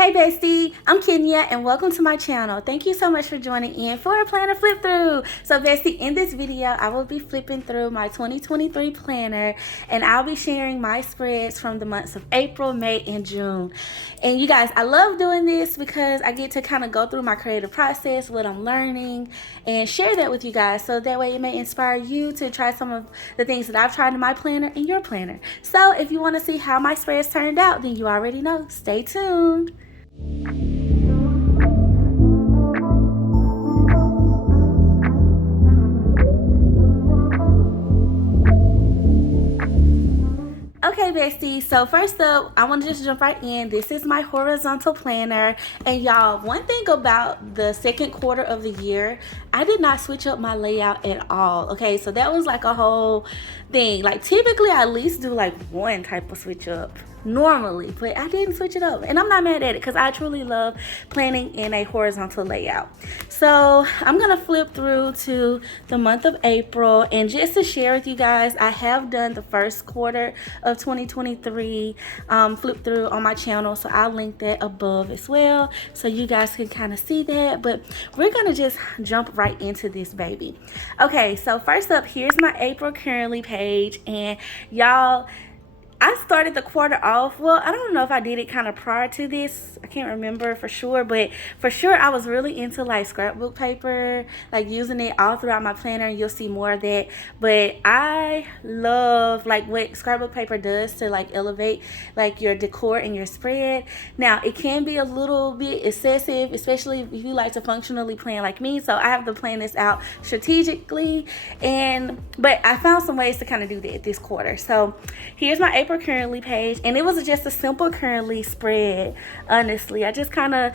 Hey bestie, I'm Kenya and welcome to my channel. Thank you so much for joining in for a planner flip through. So bestie, in this video, I will be flipping through my 2023 planner and I'll be sharing my spreads from the months of April, May, and June. And you guys, I love doing this because I get to kind of go through my creative process, what I'm learning, and share that with you guys. So that way it may inspire you to try some of the things that I've tried in my planner and your planner. So if you want to see how my spreads turned out, then you already know. Stay tuned. Okay bestie, so first up, I want to just jump right in. This is my horizontal planner, and y'all, one thing about the second quarter of the year, I did not switch up my layout at all. Okay, so that was like a whole thing. Like typically I at least do like one type of switch up normally, but I didn't switch it up and I'm not mad at it because I truly love planning in a horizontal layout. So I'm gonna flip through to the month of April, and just to share with you guys, I have done the first quarter of 2023 flip through on my channel, so I'll link that above as well so you guys can kind of see that. But we're gonna just jump right into this baby. Okay, so first up, here's my April currently page, and y'all, I started the quarter off, well, I don't know if I did it kind of prior to this. I can't remember for sure, but for sure I was really into like scrapbook paper, like using it all throughout my planner, and you'll see more of that. But I love like what scrapbook paper does to like elevate like your decor and your spread. Now, it can be a little bit excessive, especially if you like to functionally plan like me. So I have to plan this out strategically, but I found some ways to kind of do that this quarter. So here's my April currently page, and it was just a simple currently spread. Honestly, I just kind of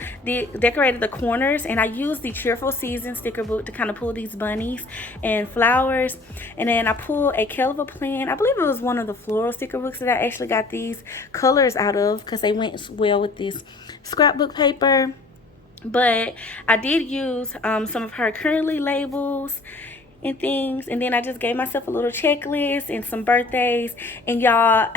decorated the corners, and I used the Cheerful Season sticker book to kind of pull these bunnies and flowers. And then I pulled a KELL plan. I believe it was one of the floral sticker books that I actually got these colors out of because they went well with this scrapbook paper. But I did use some of her currently labels and things, and then I just gave myself a little checklist and some birthdays. And y'all,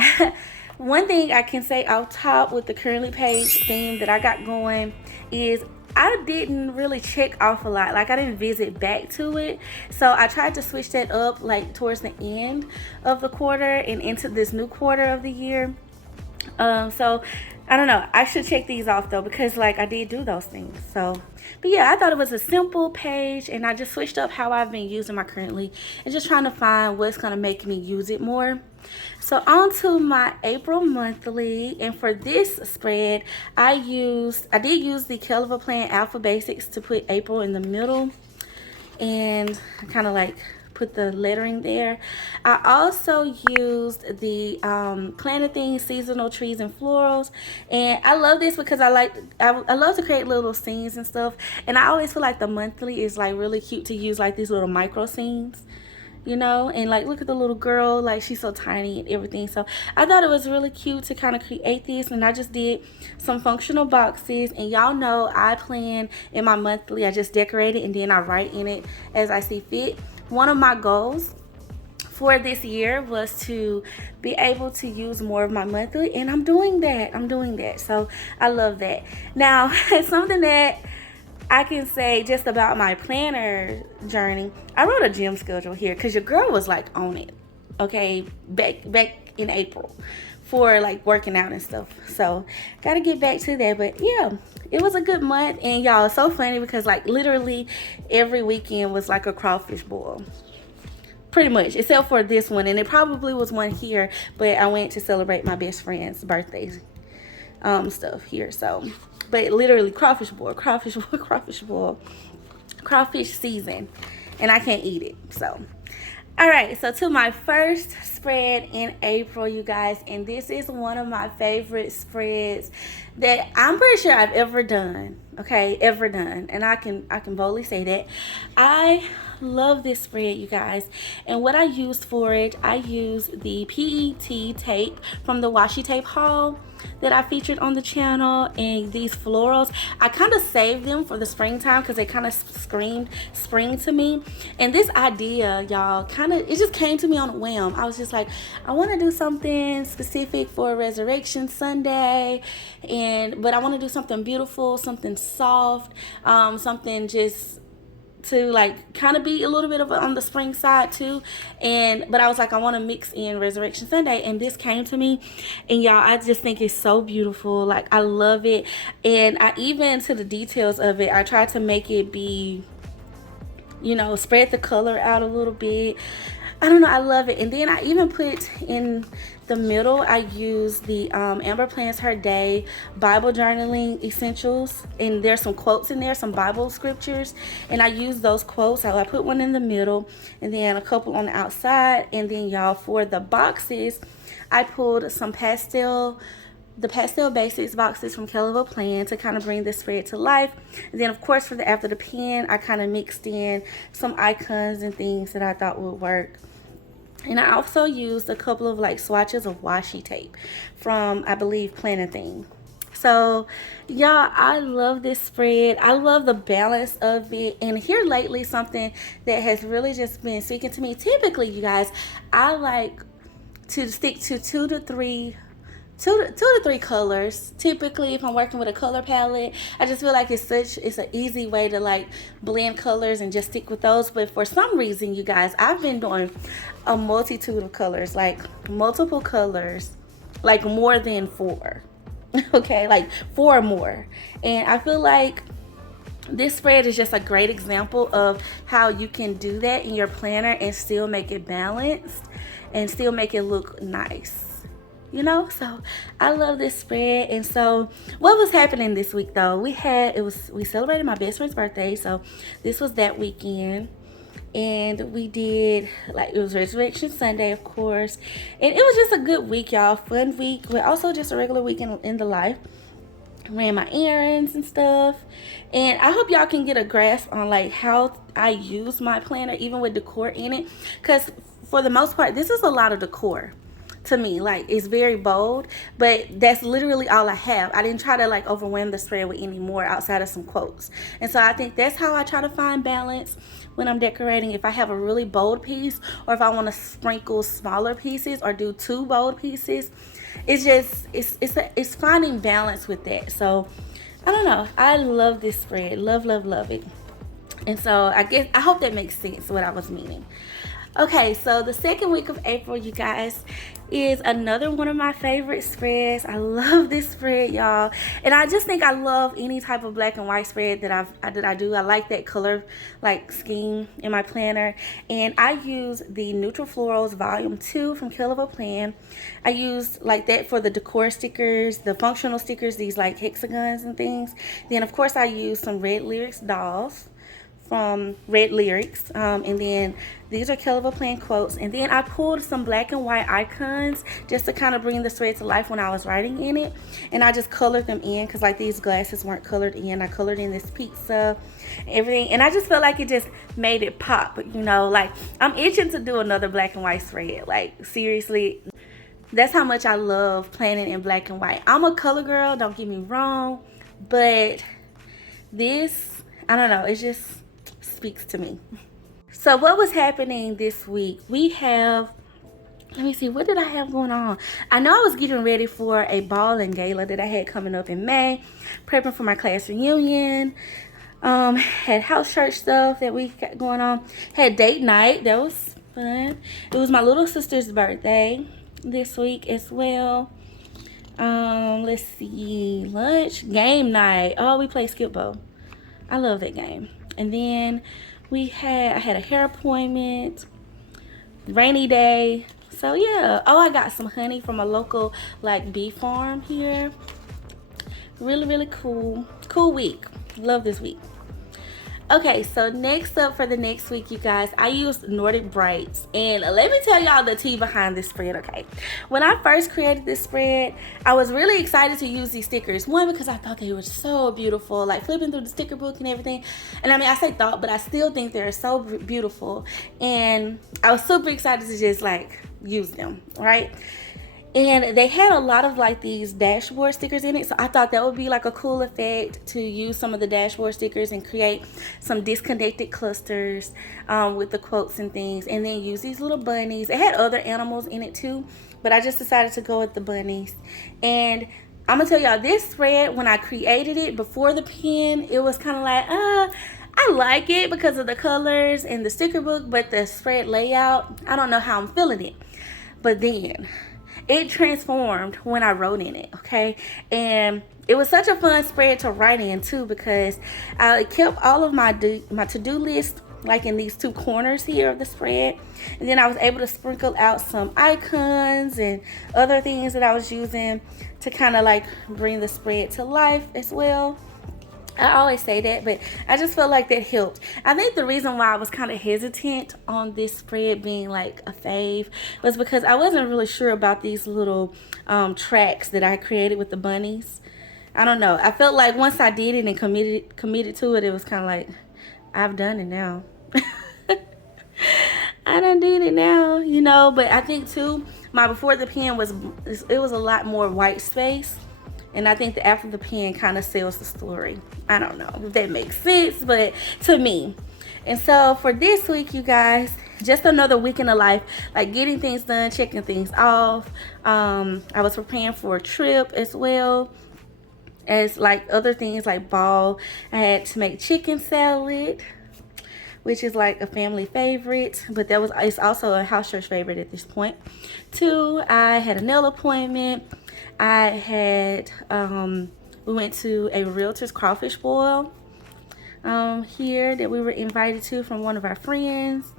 one thing I can say off top with the currently page theme that I got going is I didn't really check off a lot. Like I didn't visit back to it, so I tried to switch that up like towards the end of the quarter and into this new quarter of the year. So I don't know, I should check these off though, because like I did do those things. So but yeah, I thought it was a simple page, and I just switched up how I've been using my currently and just trying to find what's gonna make me use it more. So on to my April monthly, and for this spread I did use the KELL Plan Alpha Basics to put April in the middle, and I kind of like put the lettering there. I also used the PLANYTHING Seasonal Trees and Florals, and I love this because I love to create little scenes and stuff, and I always feel like the monthly is like really cute to use like these little micro scenes, you know. And like look at the little girl, like she's so tiny and everything. So I thought it was really cute to kind of create this, and I just did some functional boxes. And y'all know I plan in my monthly, I just decorate it and then I write in it as I see fit. One of my goals for this year was to be able to use more of my monthly, and I'm doing that. So I love that. Now, something that I can say just about my planner journey, I wrote a gym schedule here because your girl was like on it, okay, back in April for like working out and stuff. So gotta get back to that. But yeah, it was a good month. And y'all, it's so funny because like literally every weekend was like a crawfish boil, pretty much, except for this one. And it probably was one here, but I went to celebrate my best friend's birthday stuff here. So but literally crawfish boil, crawfish season, and I can't eat it. So all right, so to my first spread in April, you guys, and this is one of my favorite spreads that I'm pretty sure I've ever done. okay, ever done. And I can boldly say that. I love this spread, you guys. And what I used for it, I used the PET tape from the washi tape haul that I featured on the channel, and these florals, I kind of saved them for the springtime because they kind of screamed spring to me. And this idea, y'all, it just came to me on a whim. I was just like, I want to do something specific for Resurrection Sunday, but I want to do something beautiful, something soft, something just to like kind of be a little bit of on the spring side too. But I was like, I want to mix in Resurrection Sunday, and this came to me, and y'all, I just think it's so beautiful. Like, I love it. And I even, to the details of it, I tried to make it be, you know, spread the color out a little bit. I don't know, I love it. And then I even put in the middle, I use the Amber Plans Her Day Bible Journaling Essentials, and there's some quotes in there, some Bible scriptures, and I use those quotes. So I put one in the middle and then a couple on the outside. And then, y'all, for the boxes, I pulled some pastel basics boxes from KELL Plan to kind of bring this spread to life. And then, of course, for the after the pen, I kind of mixed in some icons and things that I thought would work. And I also used a couple of like swatches of washi tape from, I believe, PLANYTHING. So, y'all, I love this spread. I love the balance of it. And here lately, something that has really just been speaking to me. Typically, you guys, I like to stick to two to three colors. Typically, if I'm working with a color palette, I just feel like it's an easy way to like blend colors and just stick with those. But for some reason, you guys, I've been doing a multitude of colors, like multiple colors, like more than 4. Okay, like 4 or more. And I feel like this spread is just a great example of how you can do that in your planner and still make it balanced and still make it look nice. You know, so I love this spread. And so what was happening this week though, we celebrated my best friend's birthday, so this was that weekend, and we did, like, it was Resurrection Sunday, of course, and it was just a good week, y'all. Fun week, but also just a regular week in the life. Ran my errands and stuff, and I hope y'all can get a grasp on like how I use my planner, even with decor in it, because for the most part this is a lot of decor to me. Like, it's very bold, but that's literally all I have. I didn't try to like overwhelm the spread with any more outside of some quotes. And so I think that's how I try to find balance when I'm decorating. If I have a really bold piece, or if I want to sprinkle smaller pieces or do 2 bold pieces, it's just it's finding balance with that. So I don't know, I love this spread. Love it. And so I hope that makes sense what I was meaning. Okay, so the second week of April, you guys, is another one of my favorite spreads. I love this spread, y'all. And I just think I love any type of black and white spread that I do. I like that color like scheme in my planner. And I use the Neutral Florals Volume 2 from KELL Plan. I used like that for the decor stickers, the functional stickers, these like hexagons and things. Then, of course, I used some Red Lyrics dolls from Red Lyrics, and then these are KELL Plan quotes. And then I pulled some black and white icons just to kind of bring the spread to life when I was writing in it, and I just colored them in because like these glasses weren't colored in. I colored in this pizza, everything, and I just felt like it just made it pop. You know, like, I'm itching to do another black and white spread. Like, seriously, that's how much I love planning in black and white. I'm a color girl, don't get me wrong, but this, I don't know, it just speaks to me. So what was happening this week? We have, let me see, what did I have going on? I know I was getting ready for a ball and gala that I had coming up in May, prepping for my class reunion. Had house church stuff that we got going on. Had date night, that was fun. It was my little sister's birthday this week as well. Let's see, lunch, game night. Oh, we played Skip-Bo. I love that game. And then I had a hair appointment, rainy day. So yeah. Oh, I got some honey from a local like bee farm here. Really cool week. Love this week. Okay, so next up for the next week, you guys, I used Nordic Brights. And let me tell y'all the tea behind this spread, okay? When I first created this spread, I was really excited to use these stickers. One, because I thought they were so beautiful, like flipping through the sticker book and everything. And I mean, I say thought, but I still think they're so beautiful. And I was super excited to just like use them, right? And they had a lot of like these dashboard stickers in it, so I thought that would be like a cool effect to use some of the dashboard stickers and create some disconnected clusters with the quotes and things, and then use these little bunnies. It had other animals in it too, but I just decided to go with the bunnies. And I'm gonna tell y'all, this spread, when I created it before the pen, it was kind of like I like it because of the colors and the sticker book, but the spread layout, I don't know how I'm feeling it. But then it transformed when I wrote in it, okay? And it was such a fun spread to write in too, because I kept all of my to-do list like in these two corners here of the spread. And then I was able to sprinkle out some icons and other things that I was using to kind of like bring the spread to life as well. I always say that, but I just felt like that helped. I think the reason why I was kind of hesitant on this spread being like a fave was because I wasn't really sure about these little tracks that I created with the bunnies. I don't know. I felt like once I did it and committed to it, it was kind of like, I've done it now. I done did it now, you know. But I think too, my before the pen was a lot more white space. And I think the after the pen kind of sells the story. I don't know if that makes sense, but to me. And so for this week, you guys, just another week in the life, like getting things done, checking things off. I was preparing for a trip as well as like other things like ball. I had to make chicken salad, which is like a family favorite, but it's also a house church favorite at this point. 2, I had a nail appointment. I had we went to a realtor's crawfish boil here that we were invited to from one of our friends,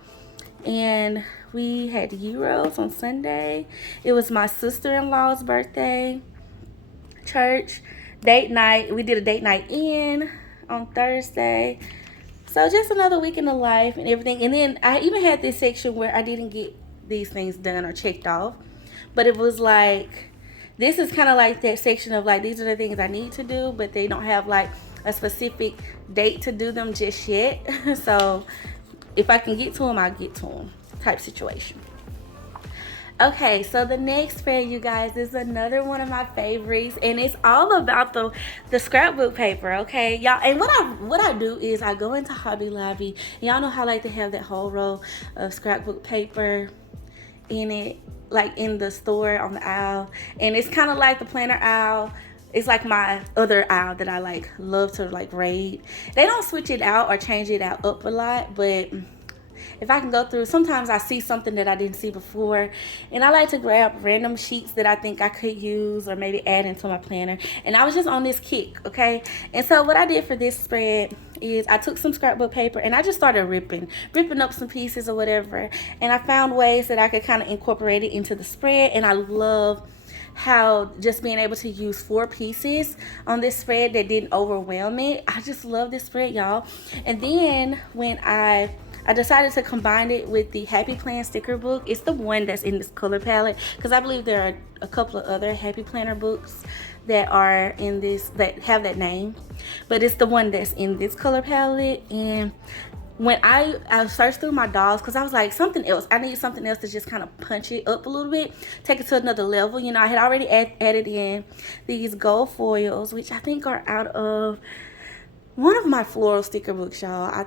and we had gyros on Sunday. It was my sister-in-law's birthday. Church date night. We did a date night in on Thursday. So just another week in the life and everything. And then I even had this section where I didn't get these things done or checked off, but it was like, this is kind of like that section of like, these are the things I need to do, but they don't have like a specific date to do them just yet. So if I can get to them, I'll get to them type situation. Okay, so the next spread, you guys, is another one of my favorites, and it's all about the scrapbook paper, okay, y'all. And what I do is I go into Hobby Lobby. Y'all know how I like to have that whole row of scrapbook paper in it, like in the store on the aisle, and it's kind of like the planner aisle. It's like my other aisle that I like love to like raid. They don't switch it out or change it out up a lot, but if I can go through, sometimes I see something that I didn't see before, and I like to grab random sheets that I think I could use or maybe add into my planner. And I was just on this kick, okay? And so what I did for this spread is I took some scrapbook paper and I just started ripping up some pieces or whatever, and I found ways that I could kind of incorporate it into the spread. And I love how just being able to use 4 pieces on this spread that didn't overwhelm it. I just love this spread, y'all. And then when I decided to combine it with the Happy Plan sticker book. It's the one that's in this color palette, because I believe there are a couple of other Happy Planner books that are in this, that have that name, but it's the one that's in this color palette. And when I searched through my dolls, because I was like, something else, I need something else to just kind of punch it up a little bit, take it to another level. You know, I had already added in these gold foils, which I think are out of one of my floral sticker books, y'all.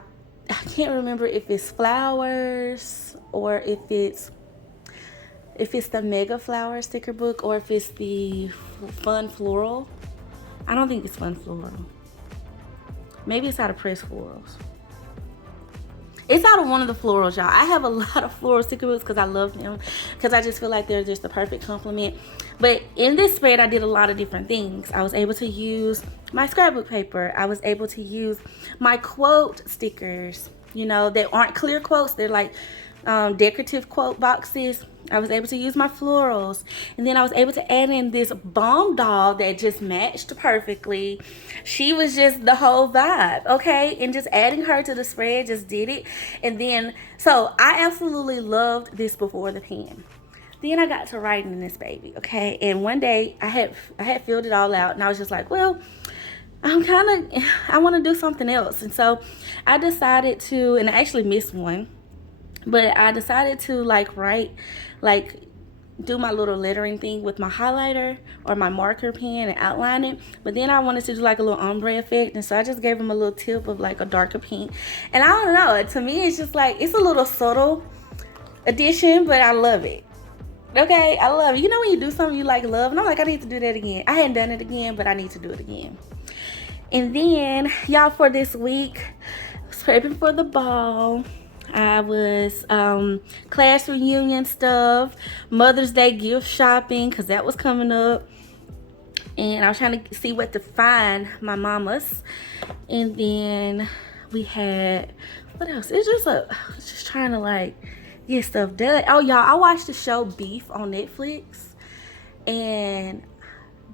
I can't remember if it's flowers or if it's the Mega Flower sticker book, or if it's the Fun Floral. I don't think it's Fun Floral. Maybe it's out of Press Florals. It's out of one of the florals, y'all. I have a lot of floral sticker books because I love them, because I just feel like they're just the perfect complement. But in this spread, I did a lot of different things. I was able to use my scrapbook paper. I was able to use my quote stickers, you know, that aren't clear quotes. They're like decorative quote boxes. I was able to use my florals, and then I was able to add in this bomb doll that just matched perfectly. She was just the whole vibe, okay? And just adding her to the spread just did it. And then, so I absolutely loved this before the pen. Then I got to writing this baby, okay? And one day I had filled it all out, and I was just like, well, I want to do something else. And so I decided to, and I actually missed one, but I decided to do my little lettering thing with my highlighter or my marker pen and outline it. But then I wanted to do like a little ombre effect, and so I just gave them a little tip of like a darker pink. And I don't know, to me it's just like, it's a little subtle addition, but I love it. Okay, I love it. You know when you do something you like love, and I'm like, I need to do that again. I hadn't done it again, but I need to do it again. And then, y'all, for this week, I was prepping for the ball. I was class reunion stuff, Mother's Day gift shopping, because that was coming up. And I was trying to see what to find my mamas. And then we had, what else? It's just trying to like get stuff done. Oh, y'all, I watched the show Beef on Netflix. And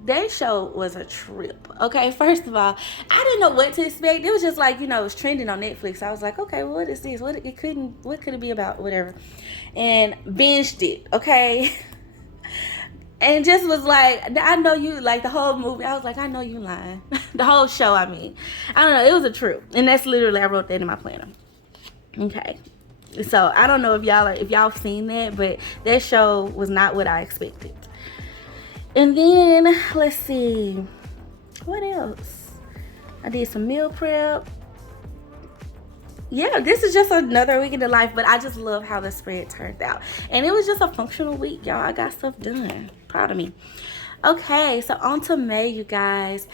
that show was a trip. Okay, first of all, I didn't know what to expect. It was just like, you know, it was trending on Netflix. I was like, okay, well, what is this? What could it be about? Whatever. And binged it, okay? And just was like, I know you, like the whole movie, I was like, I know you lying. The whole show, I mean. I don't know, it was a trip. And that's literally, I wrote that in my planner. Okay. So I don't know if y'all seen that, but that show was not what I expected. And then, let's see, what else? I did some meal prep. Yeah, this is just another week in the life, but I just love how the spread turned out. And it was just a functional week, y'all. I got stuff done. Proud of me. Okay, so on to May, you guys.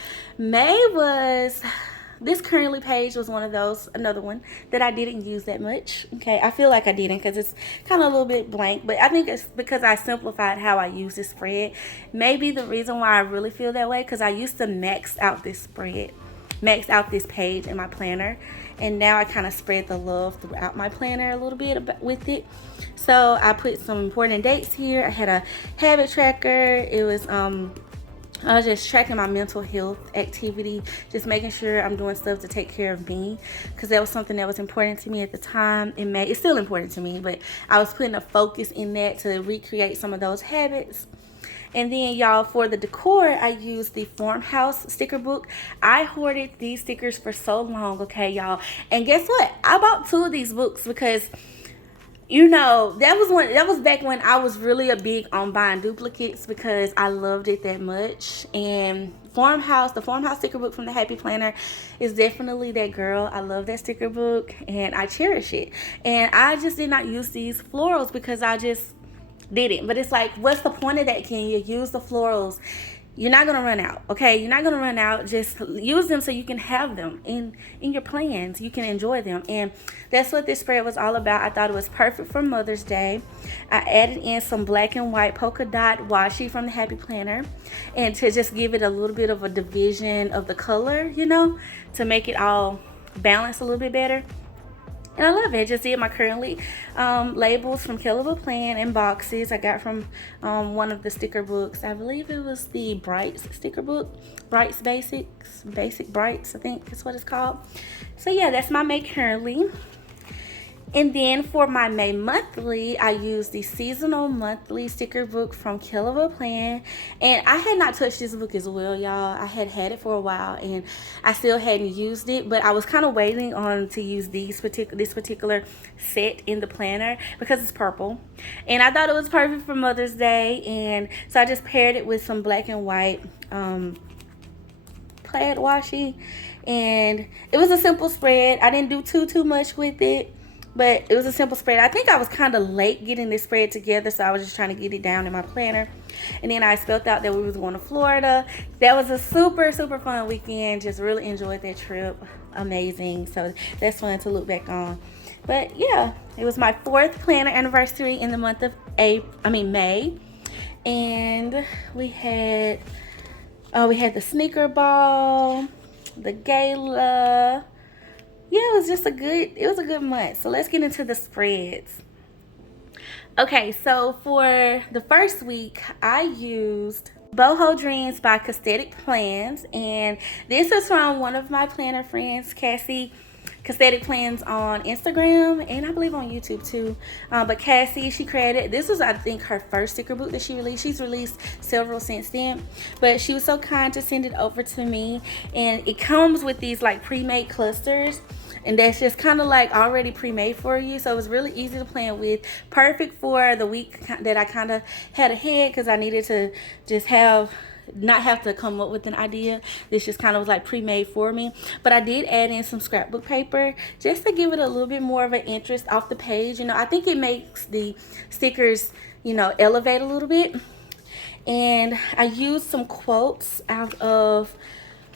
This currently page was another one that I didn't use that much. Okay, I feel like I didn't because it's kind of a little bit blank, but I think it's because I simplified how I use this spread. Maybe the reason why I really feel that way, because I used to max out this page in my planner, and now I kind of spread the love throughout my planner a little bit with it. So I put some important dates here. I had a habit tracker. It was I was just tracking my mental health activity, just making sure I'm doing stuff to take care of me, because that was something that was important to me at the time. It's still important to me, but I was putting a focus in that to recreate some of those habits. And then, y'all, for the decor, I used the Farmhouse sticker book. I hoarded these stickers for so long, okay, y'all. And guess what? I bought 2 of these books because, you know, that was back when I was really a big on buying duplicates because I loved it that much. And the Farmhouse sticker book from the Happy Planner is definitely that girl. I love that sticker book and I cherish it. And I just did not use these florals because I just didn't. But it's like, what's the point of that? Can you use the florals? You're not going to run out, okay? You're not going to run out. Just use them so you can have them in your plans. You can enjoy them. And that's what this spread was all about. I thought it was perfect for Mother's Day. I added in some black and white polka dot washi from the Happy Planner. And to just give it a little bit of a division of the color, you know, to make it all balance a little bit better. And I love it. I just did my currently labels from KELL and boxes I got from one of the sticker books. I believe it was the Brights sticker book. Brights Basic Brights, I think is what it's called. So yeah, that's my May currently. And then for my May monthly, I used the seasonal monthly sticker book from KELL. And I had not touched this book as well, y'all. I had it for a while and I still hadn't used it, but I was kind of waiting on to use this particular set in the planner because it's purple. And I thought it was perfect for Mother's Day. And so I just paired it with some black and white plaid washi. And it was a simple spread. I didn't do too much with it. But it was a simple spread. I think I was kind of late getting this spread together, so I was just trying to get it down in my planner. And then I spelled out that we was going to Florida. That was a super fun weekend. Just really enjoyed that trip. Amazing. So that's fun to look back on. But yeah, it was my 4th planner anniversary in the month of May. And we had the sneaker ball, the gala. Yeah, it was a good month. So let's get into the spreads. Okay, so for the first week, I used Boho Dreams by Cosmetic Plans, and this is from one of my planner friends, Cassie. Cosmetic Plans on Instagram and I believe on YouTube too. But Cassie, she created this was I think her first sticker book that she released. She's released several since then, but she was so kind to send it over to me, and it comes with these like pre-made clusters. And that's just kind of like already pre-made for you, so it was really easy to plan with. Perfect for the week that I kind of had ahead because I needed to just not have to come up with an idea. This just kind of was like pre-made for me. But I did add in some scrapbook paper just to give it a little bit more of an interest off the page. You know, I think it makes the stickers, you know, elevate a little bit. And I used some quotes out of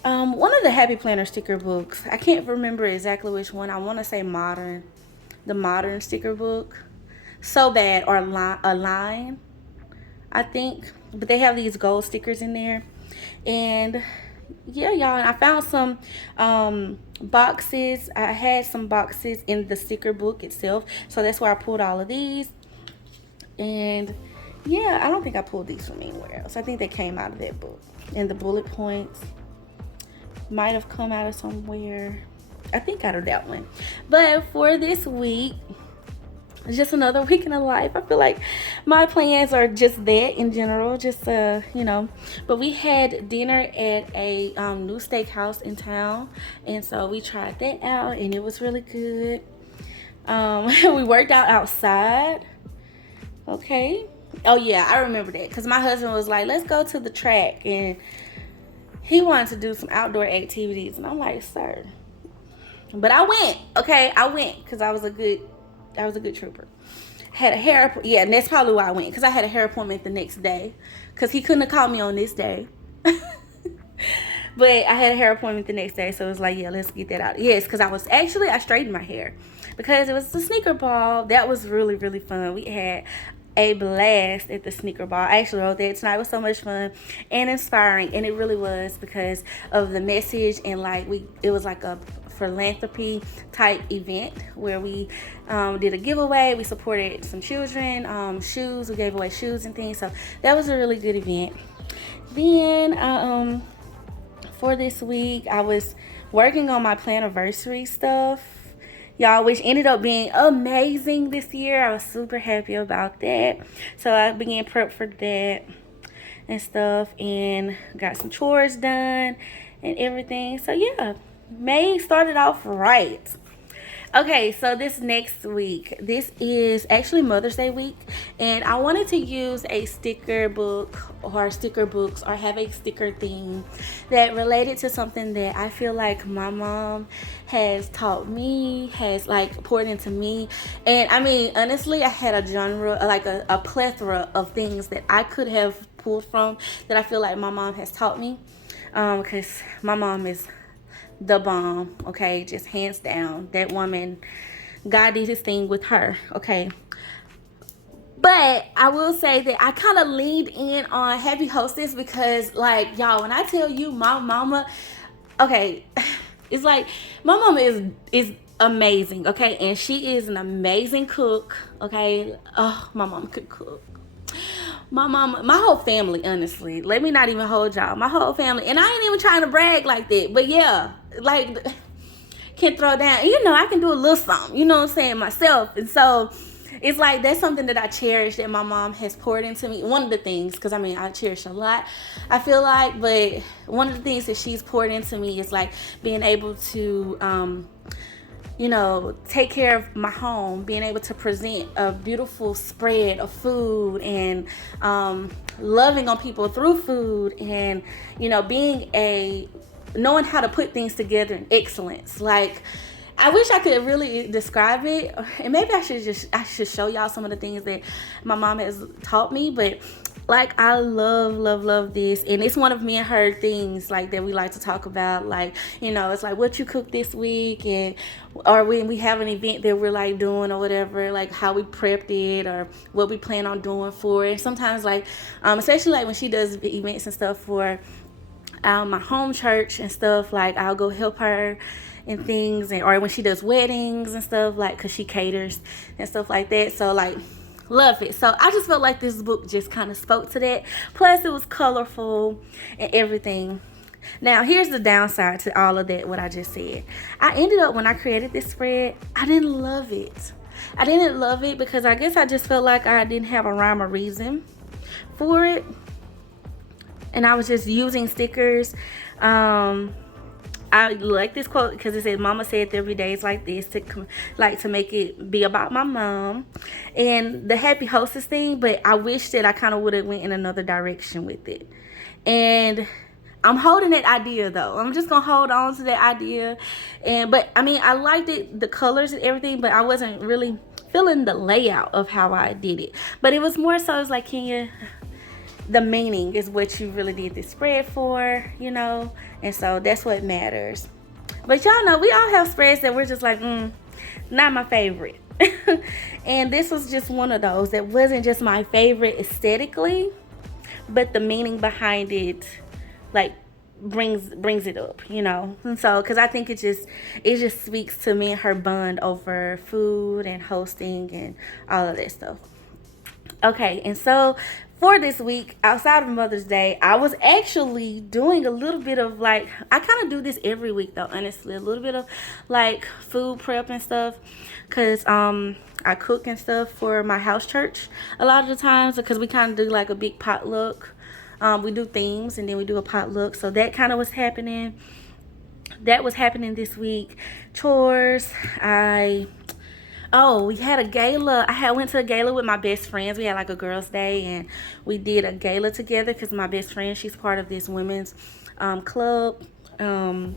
one of the Happy Planner sticker books. I can't remember exactly which one. I want to say the modern sticker book. So Bad or Align, I think. But they have these gold stickers in there. And yeah, y'all, and I found some boxes. I had some boxes in the sticker book itself. So that's where I pulled all of these. And yeah, I don't think I pulled these from anywhere else. I think they came out of that book. And the bullet points might have come out of somewhere. I think out of that one. But for this week, it's just another week in the life. I feel like my plans are just that in general, just you know. But we had dinner at a new steakhouse in town, and so we tried that out, and it was really good. We worked out outside. Okay. Oh yeah, I remember that because my husband was like, "Let's go to the track," and he wanted to do some outdoor activities, and I'm like, "Sir." But I went. Okay, I went because I was a good trooper. Had a hair, yeah, and that's probably why I went, because I had a hair appointment the next day, because he couldn't have called me on this day. But I had a hair appointment the next day, so it was like, yeah, let's get that out. Yes, because I straightened my hair because it was the sneaker ball. That was really, really fun. We had a blast at the sneaker ball. I actually wrote that tonight. It was so much fun and inspiring, and it really was because of the message, and like it was like a philanthropy type event where we did a giveaway. We supported some children, shoes. We gave away shoes and things, so that was a really good event. Then for this week, I was working on my planiversary stuff, y'all, which ended up being amazing this year. I was super happy about that. So I began prep for that and stuff, and got some chores done and everything. So yeah, May started off right. Okay, so this next week, this is actually Mother's Day week, and I wanted to use a sticker book or sticker books or have a sticker theme that related to something that I feel like my mom has taught me, has like poured into me. And I mean, honestly, I had a genre, like a plethora of things that I could have pulled from that I feel like my mom has taught me, because my mom is the bomb, okay, just hands down. That woman, God did his thing with her, okay. But I will say that I kind of leaned in on Happy Hostess because, like, y'all, when I tell you my mama, okay, it's like my mama is amazing, okay, and she is an amazing cook, okay. Oh, my mama could cook. My mama, my whole family, honestly, let me not even hold y'all, my whole family, and I ain't even trying to brag like that, but yeah, like, can throw down, you know, I can do a little something, you know what I'm saying, myself. And so it's like that's something that I cherish, that my mom has poured into me. One of the things, because I mean, I cherish a lot, I feel like, but one of the things that she's poured into me is like being able to you know, take care of my home, being able to present a beautiful spread of food, and loving on people through food, and, you know, knowing how to put things together in excellence. Like, I wish I could really describe it, and maybe I should show y'all some of the things that my mom has taught me. But like, I love this, and it's one of me and her things, like, that we like to talk about. Like, you know, it's like what you cook this week, and or when we have an event that we're like doing or whatever, like how we prepped it or what we plan on doing for it. And sometimes, like, especially like when she does events and stuff for my home church and stuff, like I'll go help her and things, and or when she does weddings and stuff, like, because she caters and stuff like that. So like Love it. So I just felt like this book just kind of spoke to that. Plus it was colorful and everything. Now here's the downside to all of that, what I just said. I ended up, when I created this spread, I didn't love it. I didn't love it because I guess I just felt like I didn't have a rhyme or reason for it. And I was just using stickers. I like this quote because it said, "Mama said every day is like this," to make it be about my mom and the happy hostess thing. But I wish that I kind of would have went in another direction with it. And I'm holding that idea though. I'm just gonna hold on to that idea. But I mean, I liked it, the colors and everything, but I wasn't really feeling the layout of how I did it. But it was more so, it's like, Kenya, the meaning is what you really did this spread for, you know, and so that's what matters. But y'all know we all have spreads that we're just like, not my favorite. And this was just one of those that wasn't just my favorite aesthetically, but the meaning behind it, like, brings it up, you know. And so, because I think it just speaks to me and her bond over food and hosting and all of that stuff. Okay, and so for this week, outside of Mother's Day, I was actually doing a little bit of, like, I kind of do this every week though, honestly, a little bit of like food prep and stuff, because I cook and stuff for my house church a lot of the times, because we kind of do like a big potluck. We do themes and then we do a potluck, so that kind of was happening. That was happening this week. Chores, we had a gala. I went to a gala with my best friends. We had like a girls' day, and we did a gala together because my best friend, she's part of this women's club. And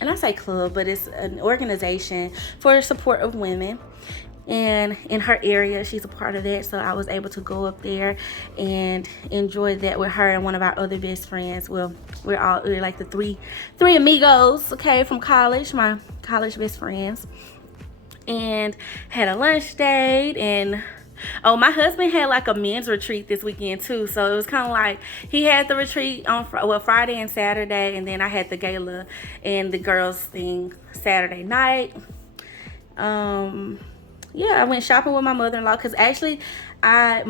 I say club, but it's an organization for support of women. And in her area, she's a part of that. So I was able to go up there and enjoy that with her and one of our other best friends. Well, we're like the three amigos, okay, from college, my college best friends. And had a lunch date, and my husband had like a men's retreat this weekend too, so it was kind of like he had the retreat on Friday and Saturday, and then I had the gala and the girls thing Saturday night. I went shopping with my mother-in-law because actually I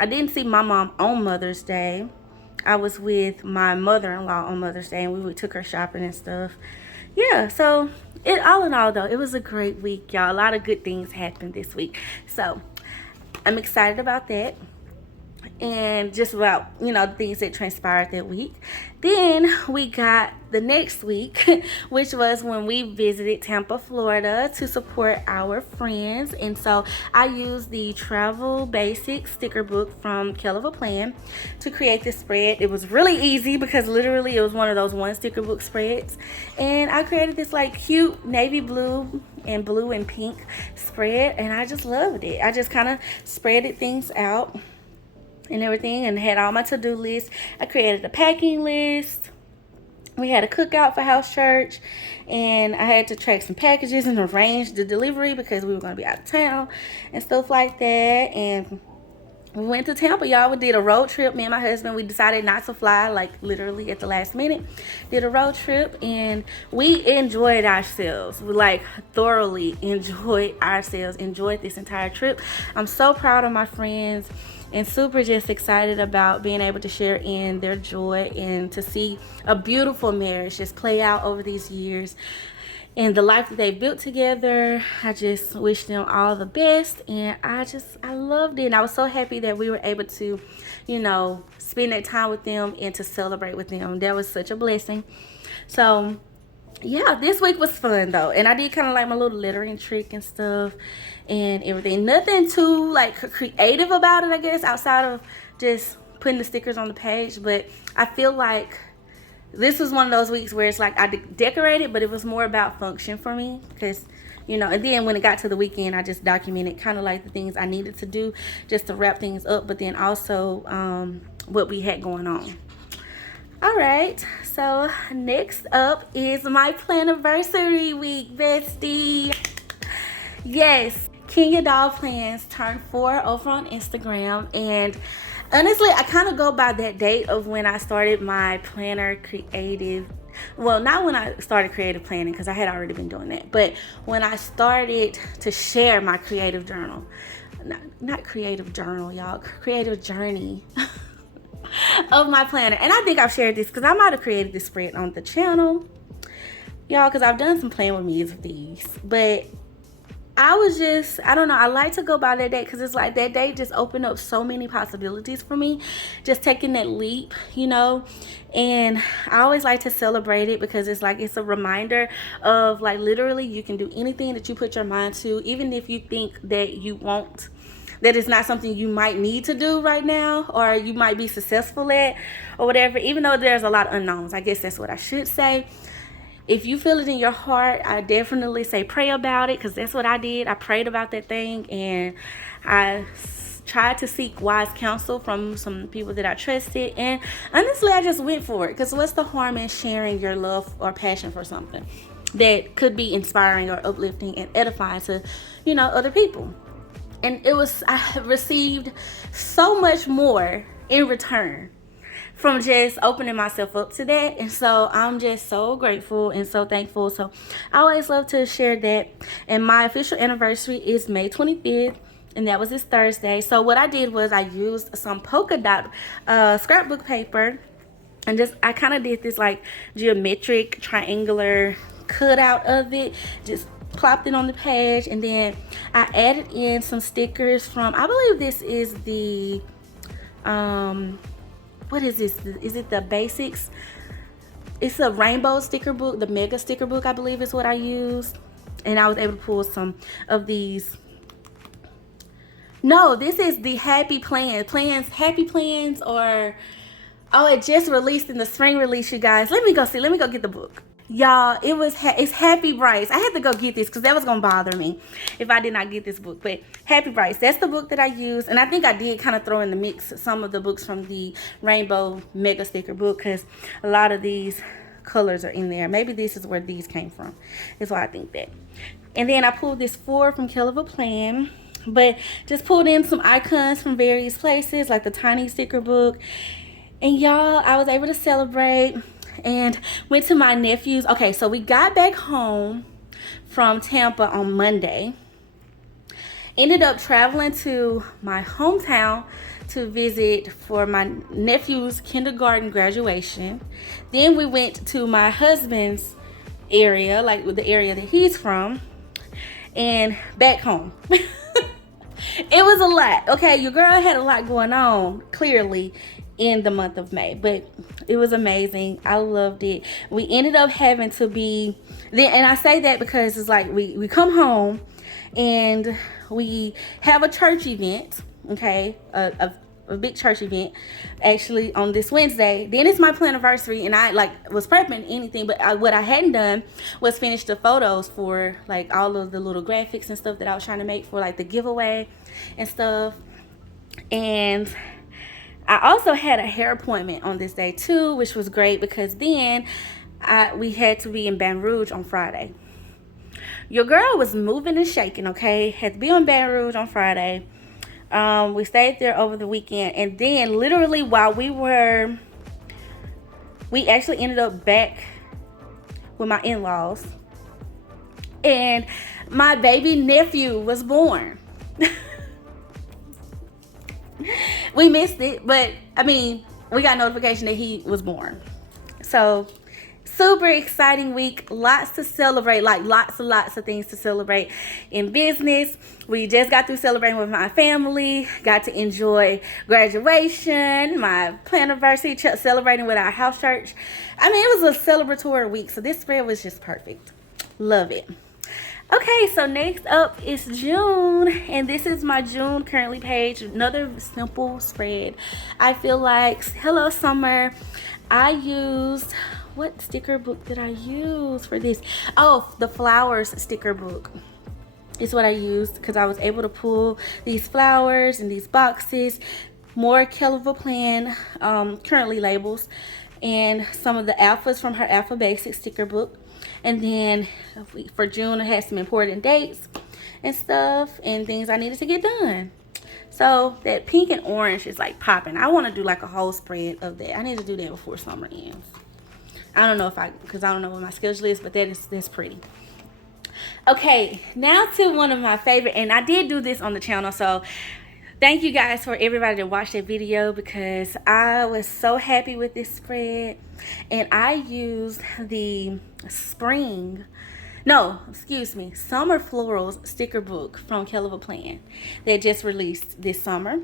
didn't see my mom on Mother's Day. I was with my mother-in-law on Mother's Day, and we took her shopping and stuff. Yeah, so all in all though, it was a great week, y'all. A lot of good things happened this week, so I'm excited about that, and just about, the things that transpired that week. Then we got the next week, which was when we visited Tampa, Florida to support our friends. And so I used the Travel Basics sticker book from KELL to create this spread. It was really easy because literally it was one of those one sticker book spreads. And I created this like cute navy blue and pink spread, and I just loved it. I just kind of spreaded things out and everything, and had all my to-do lists. I created a packing list. We had a cookout for house church, and I had to track some packages and arrange the delivery because we were going to be out of town and stuff like that. And we went to Tampa, y'all. We did a road trip. Me and my husband, we decided not to fly, like literally at the last minute. Did a road trip, and we enjoyed ourselves. We like thoroughly enjoyed ourselves, enjoyed this entire trip. I'm so proud of my friends and super just excited about being able to share in their joy and to see a beautiful marriage just play out over these years and the life that they built together. I just wish them all the best, and I loved it. And I was so happy that we were able to, spend that time with them and to celebrate with them. That was such a blessing. So yeah, this week was fun though, and I did kind of like my little lettering trick and stuff and everything. Nothing too like creative about it, I guess, outside of just putting the stickers on the page. But I feel like this was one of those weeks where it's like I decorated, but it was more about function for me because, and then when it got to the weekend, I just documented kind of like the things I needed to do just to wrap things up, but then also what we had going on. All right, so next up is my planiversary week, bestie. Yes, Kenya Doll Plans turned 4 over on Instagram, and honestly, I kind of go by that date of when I started my planner creative. Well, not when I started creative planning because I had already been doing that, but when I started to share my creative journal. not creative journal, y'all, creative journey of my planner. And I think I've shared this because I might have created this spread on the channel, y'all, because I've done some playing with me of these. But I don't know, I like to go by that day because it's like that day just opened up so many possibilities for me, just taking that leap, you know. And I always like to celebrate it because it's like it's a reminder of like literally you can do anything that you put your mind to, even if you think that you won't, that it's not something you might need to do right now or you might be successful at or whatever. Even though there's a lot of unknowns, I guess that's what I should say. If you feel it in your heart, I definitely say pray about it, because that's what I did. I prayed about that thing, and I tried to seek wise counsel from some people that I trusted. And honestly, I just went for it, because what's the harm in sharing your love or passion for something that could be inspiring or uplifting and edifying to, you know, other people? And I received so much more in return from just opening myself up to that. And so I'm just so grateful and so thankful. So I always love to share that. And my official anniversary is May 25th, and that was this Thursday. So what I did was I used some polka dot scrapbook paper, and just I kind of did this like geometric triangular cutout of it, just plopped it on the page. And then I added in some stickers from, I believe this is the what is this? Is it the Basics? It's a rainbow sticker book, the mega sticker book, I believe is what I used. And I was able to pull some of these. No, this is the Happy Plans, or oh, it just released in the spring release, you guys. Let me go get the book. Y'all, it's Happy Brights. I had to go get this because that was gonna bother me if I did not get this book. But Happy Brights, that's the book that I used. And I think I did kind of throw in the mix some of the books from the Rainbow Mega Sticker book, because a lot of these colors are in there. Maybe this is where these came from. That's why I think that. And then I pulled this 4 from KELL of a Plan, but just pulled in some icons from various places, like the tiny sticker book. And y'all, I was able to celebrate and went to my nephew's. Okay, so we got back home from Tampa on Monday. Ended up traveling to my hometown to visit for my nephew's kindergarten graduation. Then we went to my husband's area, like the area that he's from, and back home. It was a lot. Okay, your girl had a lot going on, clearly, in the month of May, but it was amazing. I loved it. We ended up having to be then, and I say that because it's like we come home and we have a church event, okay, a big church event actually on this Wednesday. Then it's my planiversary, and I like was prepping anything, but what I hadn't done was finish the photos for like all of the little graphics and stuff that I was trying to make for like the giveaway and stuff. And I also had a hair appointment on this day too, which was great because then we had to be in Baton Rouge on Friday. Your girl was moving and shaking, okay? Had to be on Baton Rouge on Friday. We stayed there over the weekend, and then literally while we actually ended up back with my in-laws, and my baby nephew was born. We missed it, but I mean, we got notification that he was born. So super exciting week, lots to celebrate, like lots of things to celebrate in business. We just got through celebrating with my family, got to enjoy graduation, my planiversary, celebrating with our house church. I mean, it was a celebratory week, so this spread was just perfect. Love it. Okay, so next up is June, and this is my June currently page. Another simple spread. I feel like, hello summer. I used, what sticker book did I use for this? Oh, the flowers sticker book is what I used, because I was able to pull these flowers and these boxes, more KELL of a Plan currently labels, and some of the alphas from her Alpha Basics sticker book. And then for June, I had some important dates and stuff and things I needed to get done. So that pink and orange is like popping. I want to do like a whole spread of that. I need to do that before summer ends. I don't know because I don't know what my schedule is, but that's pretty. Okay, now to one of my favorite, and I did do this on the channel, so thank you guys for everybody that watched that video, because I was so happy with this spread. And I used the summer florals sticker book from KELL that just released this summer.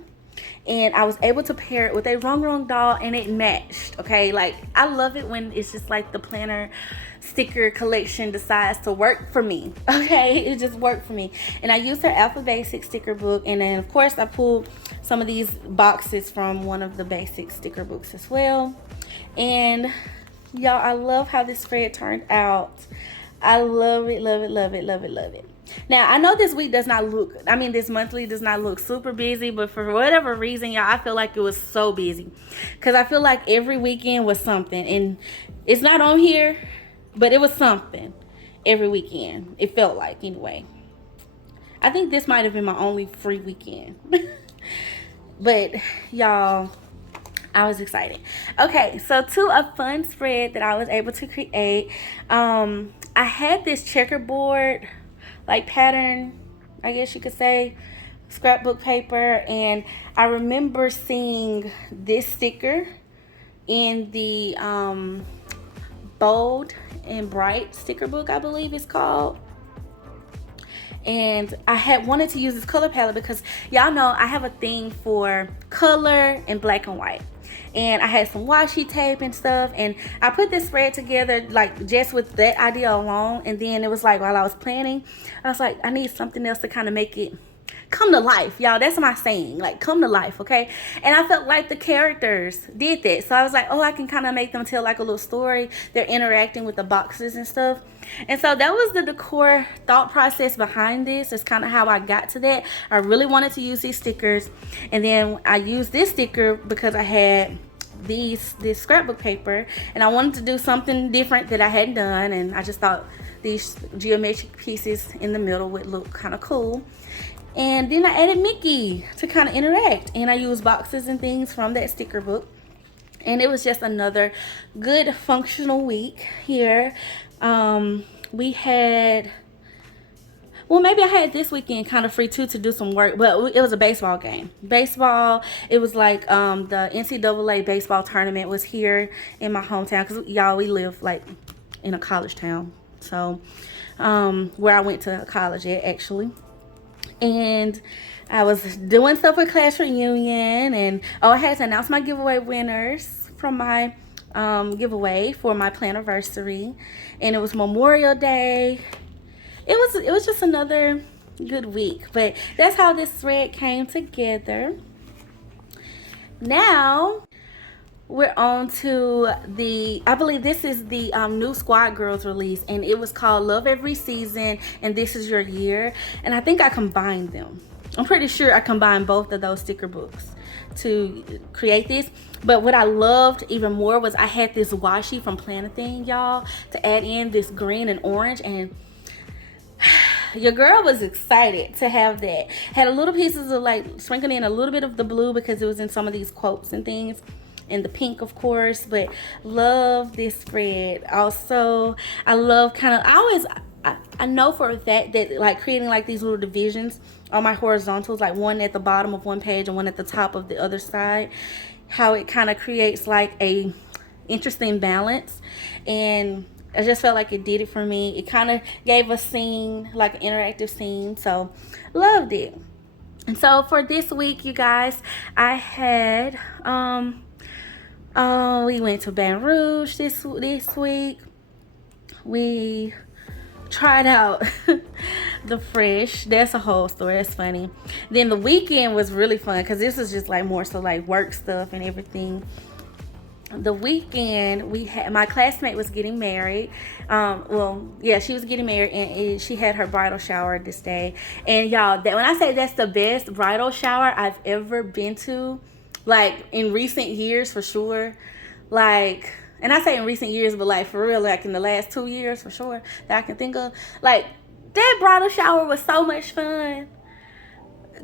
And I was able to pair it with a RONGRONG doll, and it matched. Okay, like I love it when it's just like the planner sticker collection decides to work for me. Okay, it just worked for me. And I used her Alpha Basic sticker book, and then of course I pulled some of these boxes from one of the basic sticker books as well. And y'all, I love how this spread turned out. I love it, love it, love it, love it, love it. Now, I know this week does not look, this monthly does not look super busy, but for whatever reason, y'all, I feel like it was so busy. Because I feel like every weekend was something. And it's not on here, but it was something every weekend. It felt like, anyway. I think this might have been my only free weekend. But, y'all, I was excited. Okay, so to a fun spread that I was able to create. I had this checkerboard like pattern, I guess you could say, scrapbook paper, and I remember seeing this sticker in the bold and bright sticker book, I believe it's called. And I had wanted to use this color palette because y'all know I have a thing for color and black and white. And I had some washi tape and stuff, and I put this spread together like just with that idea alone. And then it was like, while I was planning, I was like, I need something else to kind of make it come to life, y'all. That's my saying, like come to life. Okay, and I felt like the characters did that, so I was like, oh, I can kind of make them tell like a little story. They're interacting with the boxes and stuff. And so that was the decor thought process behind this. It's kind of how I got to that. I really wanted to use these stickers, and then I used this sticker because I had this scrapbook paper, and I wanted to do something different that I hadn't done, and I just thought these geometric pieces in the middle would look kind of cool. And then I added Mickey to kind of interact, and I used boxes and things from that sticker book. And it was just another good functional week here. We had, well, maybe I had this weekend kind of free too to do some work, but it was a baseball game. Baseball, it was like the NCAA baseball tournament was here in my hometown, because y'all, we live like in a college town. So where I went to college at, actually. And I was doing stuff for class reunion, and I had to announce my giveaway winners from my giveaway for my planiversary. And it was Memorial Day. It was just another good week, but that's how this thread came together. Now we're on to I believe this is the new Squad Girls release, and it was called Love Every Season and This Is Your Year. And I think I combined them. I'm pretty sure I combined both of those sticker books to create this. But what I loved even more was I had this washi from PLANYTHING, y'all, to add in this green and orange, and your girl was excited to have that. Had a little pieces of like sprinkled in a little bit of the blue because it was in some of these quotes and things, and the pink, of course. But love this spread. Also, I love I know for a fact that like creating like these little divisions on my horizontals, like one at the bottom of one page and one at the top of the other side, how it kind of creates like a interesting balance. And I just felt like it did it for me. It kind of gave a scene, like an interactive scene. So loved it. And so for this week, you guys, I had we went to Baton Rouge this week. We tried out the Fresh. That's a whole story. That's funny. Then the weekend was really fun because this was just like more so like work stuff and everything. The weekend we had, my classmate was getting married. She was getting married, and she had her bridal shower this day. And y'all, that when I say that's the best bridal shower I've ever been to, like in recent years for sure. Like, and I say in recent years, but like for real, like in the last 2 years for sure that I can think of. Like, that bridal shower was so much fun,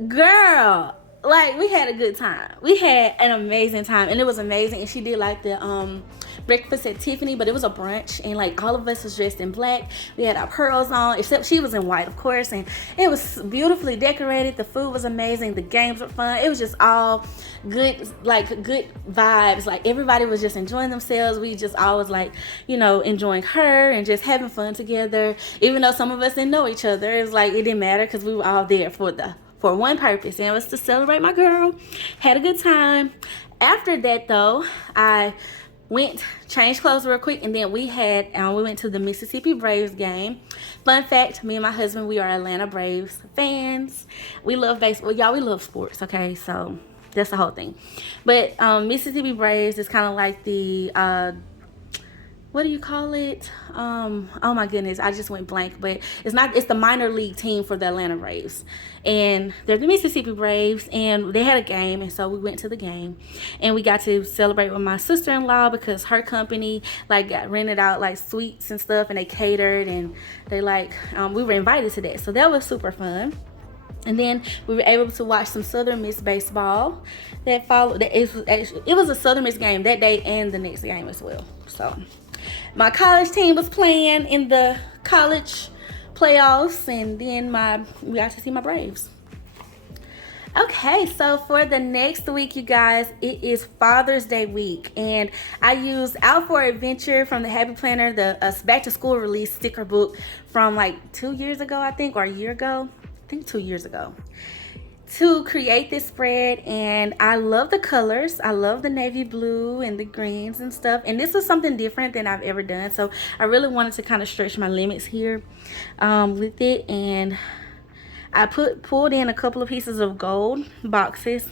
girl. like, we had a good time. We had an amazing time, and it was amazing. And she did like the breakfast at Tiffany, but it was a brunch, and like all of us was dressed in black. We had our pearls on, except she was in white, of course, and it was beautifully decorated. The food was amazing. The games were fun. It was just all good, like good vibes. Like everybody was just enjoying themselves. We just always like, you know, enjoying her and just having fun together. Even though some of us didn't know each other, it was like it didn't matter because we were all there for one purpose, and it was to celebrate my girl. Had a good time. After that though, I changed clothes real quick, and then we went to the Mississippi Braves game. Fun fact, me and my husband, we are Atlanta Braves fans. We love baseball. Y'all, we love sports, okay? So that's the whole thing. But Mississippi Braves is kind of like the what do you call it? Oh my goodness, I just went blank. But it's the minor league team for the Atlanta Braves, and they're the Mississippi Braves, and they had a game, and so we went to the game, and we got to celebrate with my sister-in-law because her company like got rented out like suites and stuff, and they catered, and they like we were invited to that, so that was super fun. And then we were able to watch some Southern Miss baseball that followed. It was a Southern Miss game that day and the next game as well. So my college team was playing in the college playoffs, and then we got to see my Braves. Okay, so for the next week, you guys, it is Father's Day week, and I used Out for Adventure from the Happy Planner, the back to school release sticker book from like 2 years ago, I think, or a year ago. I think 2 years ago, to create this spread. And I love the colors. I love the navy blue and the greens and stuff, and this was something different than I've ever done, so I really wanted to kind of stretch my limits here with it. And I pulled in a couple of pieces of gold boxes,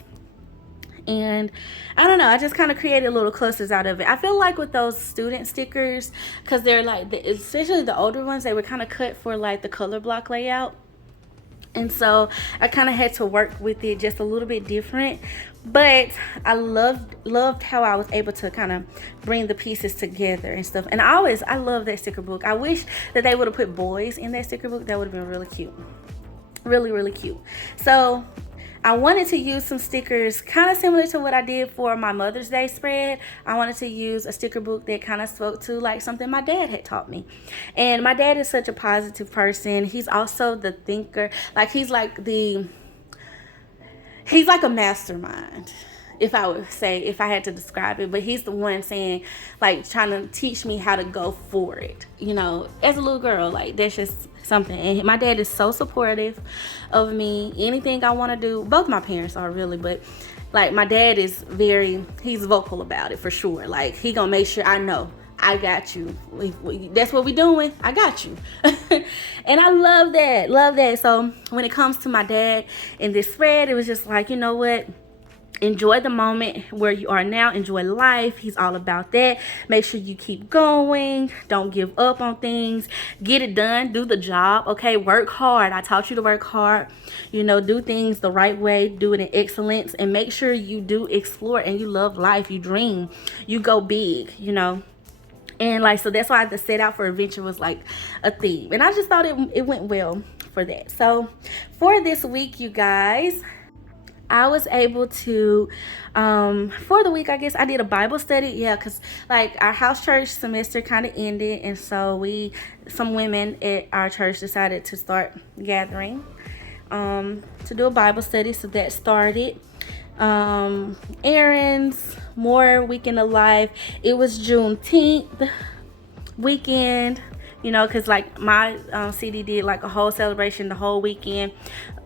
and I don't know, I just kind of created little clusters out of it. I feel like with those student stickers, because they're like especially the older ones, they were kind of cut for like the Colorblock layout. And so I kind of had to work with it just a little bit different, but I loved how I was able to kind of bring the pieces together and stuff. And I love that sticker book. I wish that they would have put boys in that sticker book. That would have been really cute, really, really cute. So I wanted to use some stickers kind of similar to what I did for my Mother's Day spread. I wanted to use a sticker book that kind of spoke to like something my dad had taught me. And my dad is such a positive person. He's also the thinker. Like he's like a mastermind, if I would say, if I had to describe it. But he's the one saying, like, trying to teach me how to go for it, you know, as a little girl. Like, that's just something. And my dad is so supportive of me. Anything I want to do, both my parents are really, but like my dad is he's vocal about it for sure. Like he gonna make sure I know I got you. That's what we doing. I got you. And I love that. So when it comes to my dad in this spread, it was just like, you know what? Enjoy the moment where you are now. Enjoy life. He's all about that. Make sure you keep going. Don't give up on things. Get it done. Do the job. Okay, work hard. I taught you to work hard. You know, do things the right way. Do it in excellence. And make sure you do explore and you love life. You dream. You go big, you know. And like, so that's why the set out for adventure was like a theme. And I just thought it went well for that. So for this week, you guys, I was able to, for the week, I guess I did a Bible study. Yeah, because like our house church semester kind of ended. And so some women at our church decided to start gathering to do a Bible study. So that started. Errands, more weekend of life. It was Juneteenth weekend, you know, because like my CD did like a whole celebration the whole weekend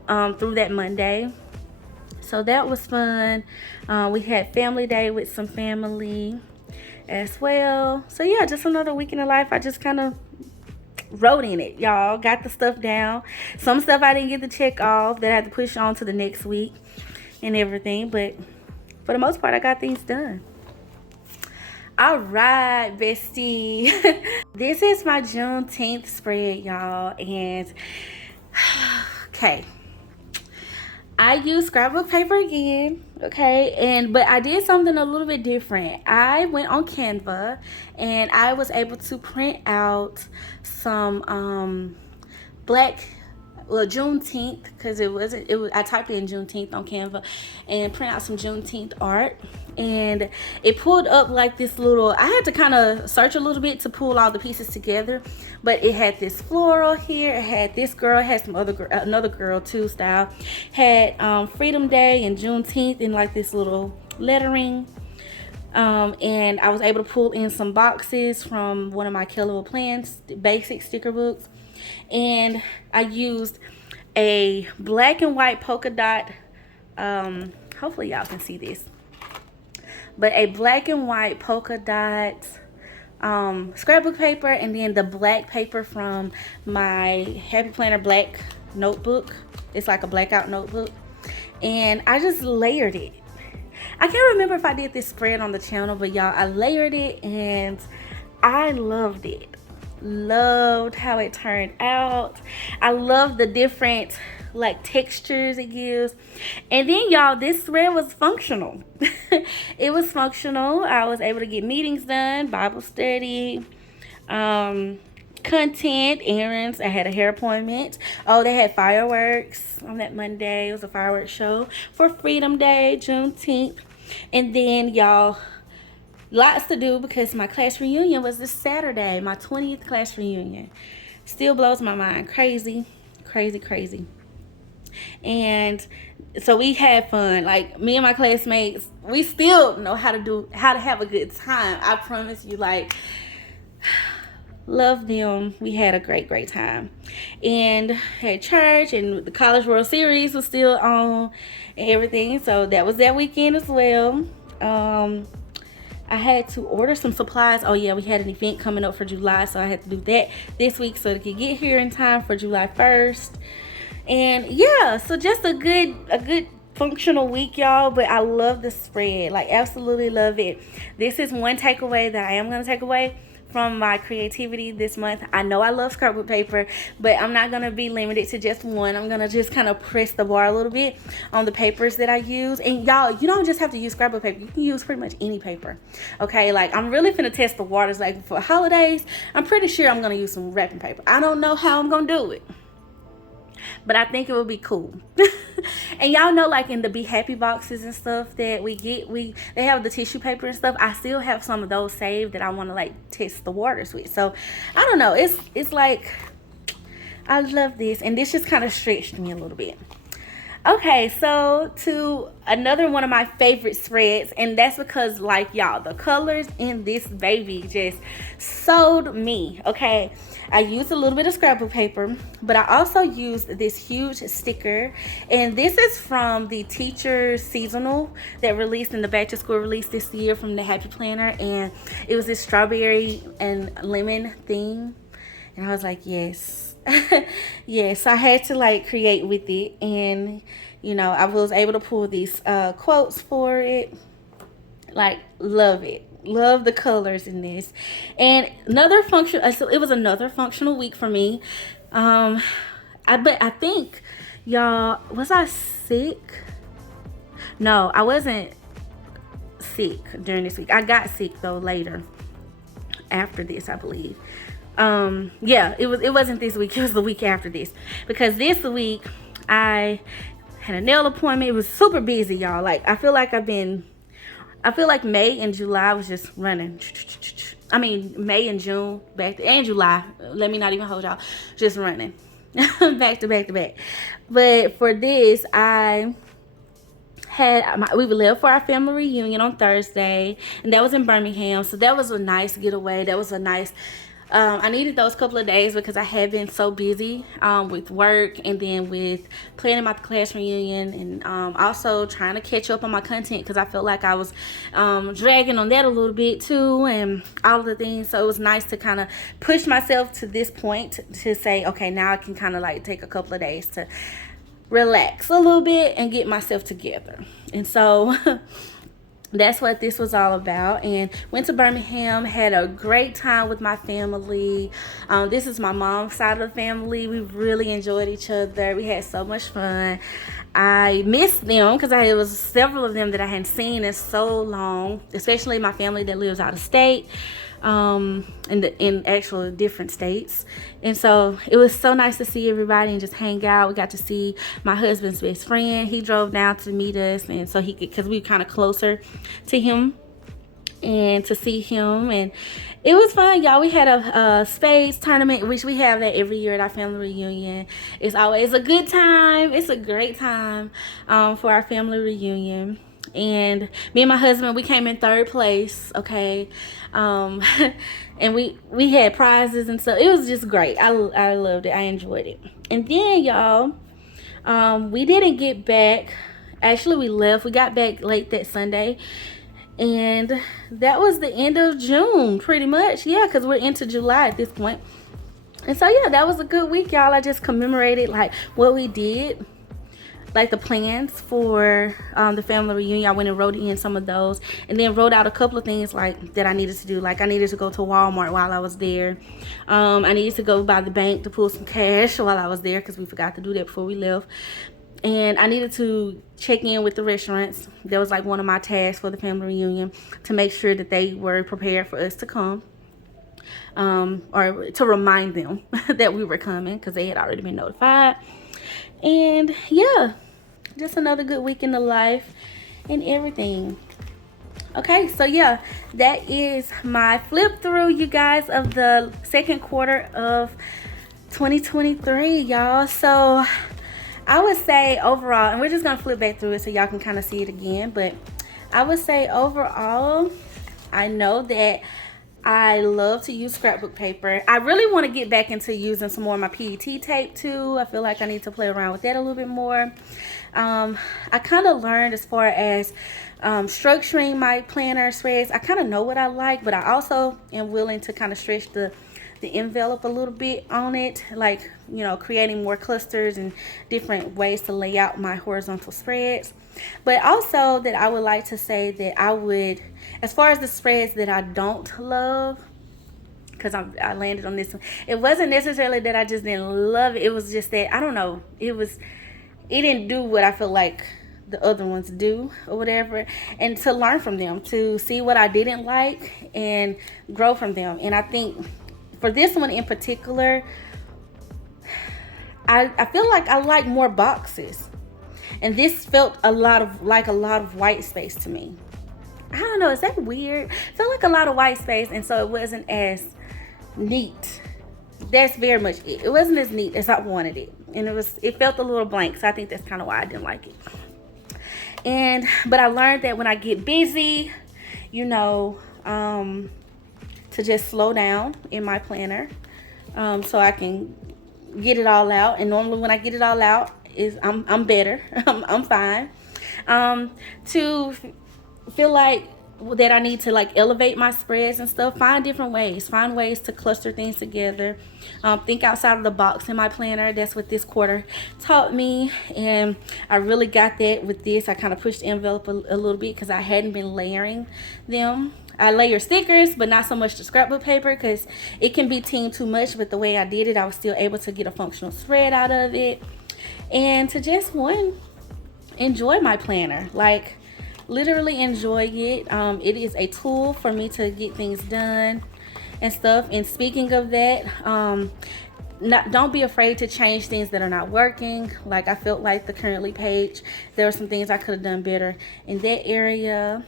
through that Monday. So that was fun. We had family day with some family as well. So yeah, just another weekend of life. I just kind of wrote in it, y'all. Got the stuff down. Some stuff I didn't get to check off that I had to push on to the next week and everything. But for the most part, I got things done. All right, bestie. This is my Juneteenth spread, y'all. And okay, I used scrapbook paper again, okay, but I did something a little bit different. I went on Canva and I was able to print out some black well, Juneteenth, because I typed in Juneteenth on Canva and print out some Juneteenth art, and it pulled up like this little, I had to kind of search a little bit to pull all the pieces together, but it had this floral here, it had this girl, it had some another girl too style, had Freedom Day and Juneteenth in like this little lettering. And I was able to pull in some boxes from one of my KELL Plans basic sticker books, and I used a black and white polka dot, hopefully y'all can see this, but a black and white polka dot scrapbook paper, and then the black paper from my Happy Planner black notebook. It's like a blackout notebook, and I just layered it. I can't remember if I did this spread on the channel, but y'all, I layered it and I loved it. Loved how it turned out. I love the different like textures it gives. And then y'all, this spread was functional. It was functional. I was able to get meetings done, Bible study, content, errands. I had a hair appointment. Oh, they had fireworks on that Monday. It was a fireworks show for Freedom Day, Juneteenth. And then y'all, lots to do because my class reunion was this Saturday, my 20th class reunion. Still blows my mind. Crazy, crazy, crazy. And so we had fun. Like, me and my classmates, we still know how to have a good time. I promise you, like, love them. We had a great time, and had church, and the College World Series was still on and everything, so that was that weekend as well. I had to order some supplies. Oh yeah, we had an event coming up for July, so I had to do that this week so it could get here in time for July 1st. And yeah, so just a good functional week, y'all. But I love the spread, like absolutely love it. This is one takeaway that I am going to take away from my creativity this month. I know I love scrapbook paper, but I'm not going to be limited to just one. I'm going to just kind of press the bar a little bit on the papers that I use. And y'all, you don't just have to use scrapbook paper. You can use pretty much any paper. Okay, like I'm really finna test the waters. Like for holidays, I'm pretty sure I'm going to use some wrapping paper. I don't know how I'm going to do it, but I think it would be cool. And y'all know, like in the Be Happy boxes and stuff that we get, they have the tissue paper and stuff. I still have some of those saved that I want to like test the waters with. So I don't know, it's like, I love this, and this just kind of stretched me a little bit. Okay, so to another one of my favorite spreads, and that's because, like, y'all, the colors in this baby just sold me. Okay, I used a little bit of scrapbook paper, but I also used this huge sticker, and this is from the Teacher Seasonal that released in the back to school release this year from the Happy Planner, and it was this strawberry and lemon theme, and I was like, yes. Yes, I had to like create with it, and you know, I was able to pull these quotes for it. Like, love it, love the colors in this. And another function, so it was another functional week for me. But I think, y'all, was I sick? No, I wasn't sick during this week. I got sick though later after this, I believe. Yeah, it wasn't this week, it was the week after this, because this week I had a nail appointment. It was super busy, y'all. Like, I feel like May and July was just running. I mean, May and June and July, let me not even hold y'all, just running back to back. But for this, we left for our family reunion on Thursday, and that was in Birmingham. So that was a nice getaway. That was a nice, I needed those couple of days because I had been so busy with work, and then with planning my class reunion, and also trying to catch up on my content because I felt like I was dragging on that a little bit too, and all of the things. So it was nice to kind of push myself to this point to say, okay, now I can kind of like take a couple of days to relax a little bit and get myself together. And so that's what this was all about. And went to Birmingham, had a great time with my family. This is my mom's side of the family. We really enjoyed each other. We had so much fun. I missed them because it was several of them that I hadn't seen in so long, especially my family that lives out of state. in actual different states. And so it was so nice to see everybody and just hang out. We got to see my husband's best friend. He drove down to meet us, and so he could, because we were kind of closer to him, and to see him. And it was fun, y'all. We had a spades tournament, which we have that every year at our family reunion. It's always a good time. It's a great time for our family reunion. And me and my husband, we came in third place, okay? And we had prizes and stuff. It was just great. I loved it. I enjoyed it. And then, y'all, we didn't get back. Actually, we left. We got back late that Sunday. And that was the end of June, pretty much. Yeah, because we're into July at this point. And so, yeah, that was a good week, y'all. I just commemorated, like, what we did, like the plans for the family reunion. I went and wrote in some of those, and then wrote out a couple of things like that I needed to do. Like I needed to go to Walmart while I was there. I needed to go by the bank to pull some cash while I was there, because we forgot to do that before we left. And I needed to check in with the restaurants. That was like one of my tasks for the family reunion, to make sure that they were prepared for us to come, or to remind them that we were coming, because they had already been notified. And yeah, just another good week in the life and everything. Okay, so yeah, that is my flip through, you guys, of the second quarter of 2023, y'all. So I would say overall, and we're just gonna flip back through it so y'all can kind of see it again, but I would say overall, I know that I love to use scrapbook paper. I really want to get back into using some more of my PET tape too. I feel like I need to play around with that a little bit more. I kind of learned, as far as structuring my planner spreads, I kind of know what I like, but I also am willing to kind of stretch the envelope a little bit on it, like, you know, creating more clusters and different ways to lay out my horizontal spreads. But also that I would like to say that I would, as far as the spreads that I don't love, because I landed on this one, it wasn't necessarily that I just didn't love it. It was just that, I don't know, it didn't do what I feel like the other ones do or whatever, and to learn from them, to see what I didn't like and grow from them. And I think for this one in particular, I feel like I like more boxes, and this felt a lot of white space to me. I don't know, is that weird? It felt like a lot of white space, and so it wasn't as neat. That's very much it. It wasn't as neat as I wanted it, and it felt a little blank. So I think that's kind of why I didn't like it. But I learned that when I get busy, you know, to just slow down in my planner, so I can get it all out. And normally when I get it all out, I'm better. I'm fine. To feel like that I need to like elevate my spreads and stuff, find ways to cluster things together, think outside of the box in my planner. That's what this quarter taught me, and I really got that with this. I kind of pushed the envelope a little bit, because I hadn't been layering them. I layer stickers, but not so much the scrapbook paper, because it can be teamed too much. But the way I did it, I was still able to get a functional spread out of it, and to just enjoy my planner, like literally enjoy it. It is a tool for me to get things done and stuff. And speaking of that, don't be afraid to change things that are not working. Like I felt like the currently page, there were some things I could have done better in that area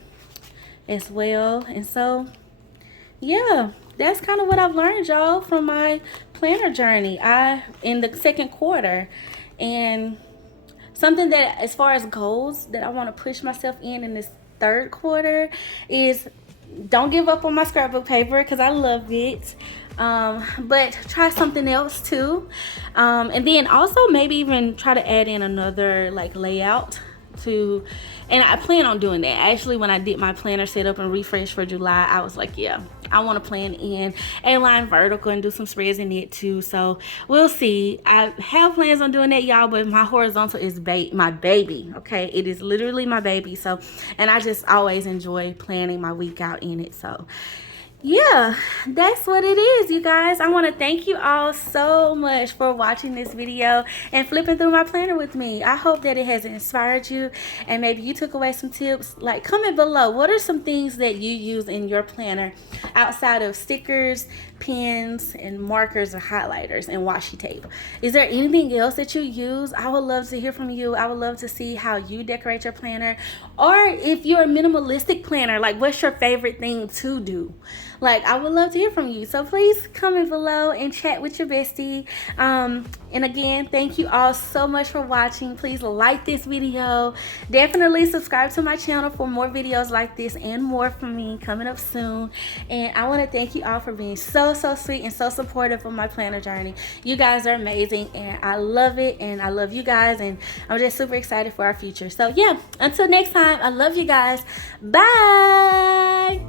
as well. And so yeah, that's kind of what I've learned, y'all, from my planner journey in the second quarter. And something that, as far as goals that I want to push myself in this third quarter, is don't give up on my scrapbook paper, because I love it. But try something else too. And then also maybe even try to add in another like layout to, and I plan on doing that. Actually, when I did my planner setup and refresh for July, I was like, yeah, I want to plan in a line vertical and do some spreads in it too. So we'll see. I have plans on doing that, y'all, but my horizontal is my baby. Okay, it is literally my baby. So, and I just always enjoy planning my week out in it. So yeah, that's what it is, you guys. I want to thank you all so much for watching this video and flipping through my planner with me. I hope that it has inspired you and maybe you took away some tips. Like, comment below, what are some things that you use in your planner outside of stickers, pens, and markers and highlighters and washi tape? Is there anything else that you use? I would love to hear from you. I would love to see how you decorate your planner, or if you're a minimalistic planner, like what's your favorite thing to do? Like, I would love to hear from you. So please comment below and chat with your bestie. And again, thank you all so much for watching. Please like this video. Definitely subscribe to my channel for more videos like this and more from me coming up soon. And I want to thank you all for being so sweet and so supportive of my planner journey. You guys are amazing and I love it, and I love you guys, and I'm just super excited for our future. So yeah, until next time, I love you guys. Bye.